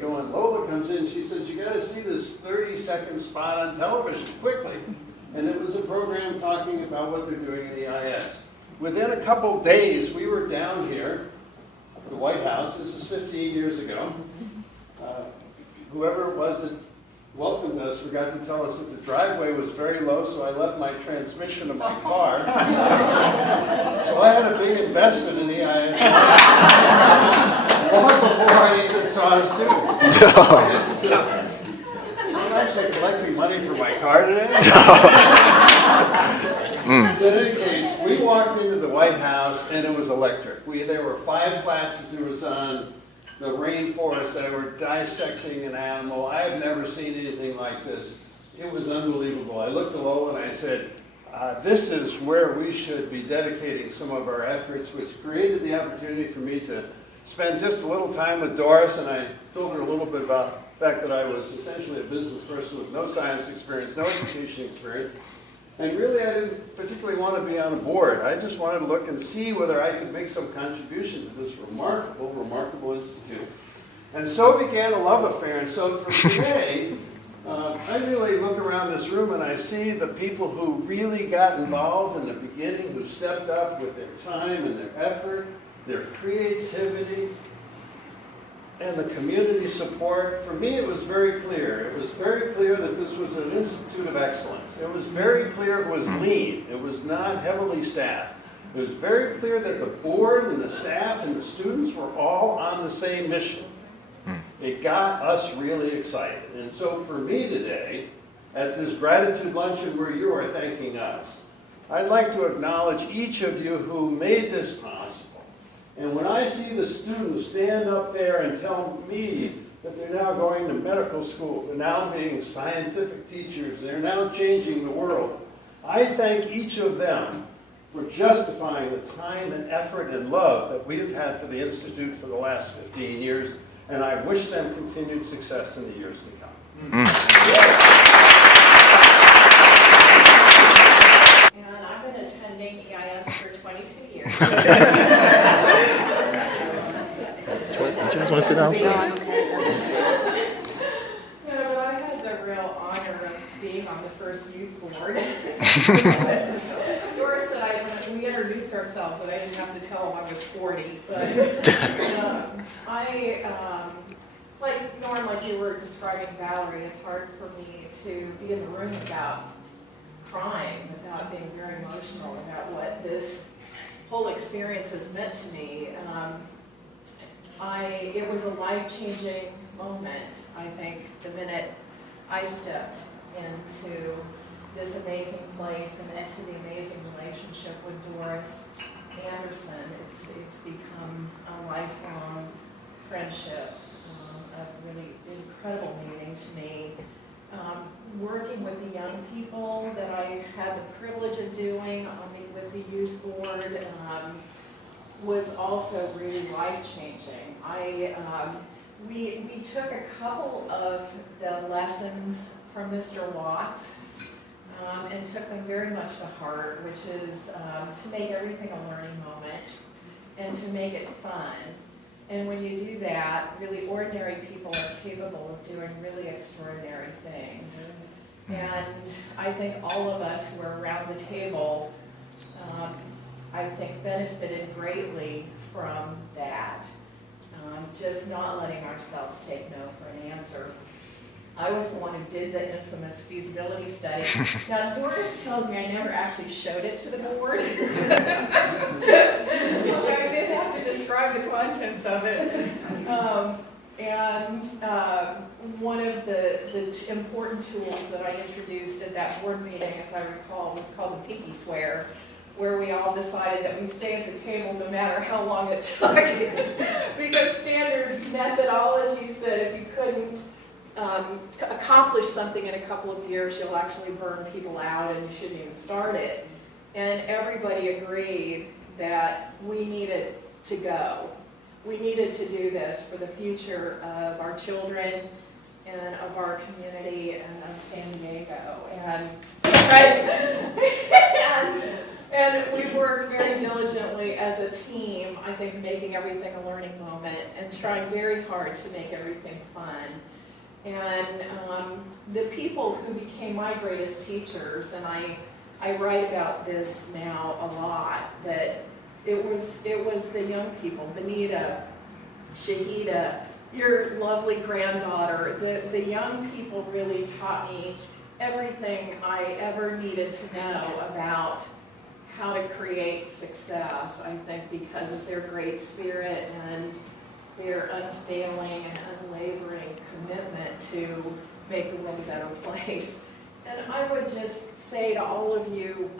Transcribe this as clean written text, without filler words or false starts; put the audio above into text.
When Lola comes in, she says, you got to see this 30-second spot on television quickly. And it was a program talking about what they're doing in the EIS. Within a couple days, we were down here at the White House. This is 15 years ago. Whoever it was that welcomed us forgot to tell us that the driveway was very low, so I left my transmission in my car. So I had a big investment in EIS. Long before I even saw us too. I'm actually collecting money for my car today. So in any case, we walked into the White House and it was electric. There were 5 classes. There was on the rainforest. They were dissecting an animal. I have never seen anything like this. It was unbelievable. I looked at Lola and I said, this is where we should be dedicating some of our efforts, which created the opportunity for me to spend just a little time with Doris, and I told her a little bit about the fact that I was essentially a business person with no science experience, no education experience, and really I didn't particularly want to be on a board. I just wanted to look and see whether I could make some contribution to this remarkable, remarkable institute. And so began a love affair, and so for today, I really look around this room and I see the people who really got involved in the beginning, who stepped up with their time and their effort, their creativity, and the community support. For me, it was very clear. It was very clear that this was an institute of excellence. It was very clear it was lean. It was not heavily staffed. It was very clear that the board and the staff and the students were all on the same mission. It got us really excited. And so for me today, at this gratitude luncheon where you are thanking us, I'd like to acknowledge each of you who made this possible. And when I see the students stand up there and tell me that they're now going to medical school, they're now being scientific teachers, they're now changing the world, I thank each of them for justifying the time and effort and love that we've had for the Institute for the last 15 years, and I wish them continued success in the years to come. And I've been attending EIS for 22 years. You guys want to sit down? Yeah, but I had the real honor of being on the first youth board. Doris said when we introduced ourselves that I didn't have to tell them I was 40. But like Norm, like you were describing Valerie, it's hard for me to be in the room without crying, without being very emotional about what this whole experience has meant to me. It was a life-changing moment, I think, the minute I stepped into this amazing place and into the amazing relationship with Doris Anderson. It's become a lifelong friendship, of really incredible meaning to me. Working with the young people that I had the privilege of doing with the youth board was also really life-changing. We took a couple of the lessons from Mr. Watts and took them very much to heart, which is to make everything a learning moment and to make it fun. And when you do that, really ordinary people are capable of doing really extraordinary things. And I think all of us who are around the table, I think, benefited greatly from that. Just not letting ourselves take no for an answer. I was the one who did the infamous feasibility study. Now, Doris tells me I never actually showed it to the board. I did have to describe the contents of it. One of the important tools that I introduced at that board meeting, as I recall, was called the pinky swear, where we all decided that we'd stay at the table no matter how long it took. Because standard methodology said if you couldn't accomplish something in a couple of years, you'll actually burn people out and you shouldn't even start it. And everybody agreed that we needed to go. We needed to do this for the future of our children and of our community and of San Diego. And And we worked very diligently as a team, I think, making everything a learning moment and trying very hard to make everything fun. And the people who became my greatest teachers, and I write about this now a lot, that it was the young people, Benita, Shahida, your lovely granddaughter. The young people really taught me everything I ever needed to know about how to create success, I think, because of their great spirit and their unfailing and unwavering commitment to make the world a better place. And I would just say to all of you,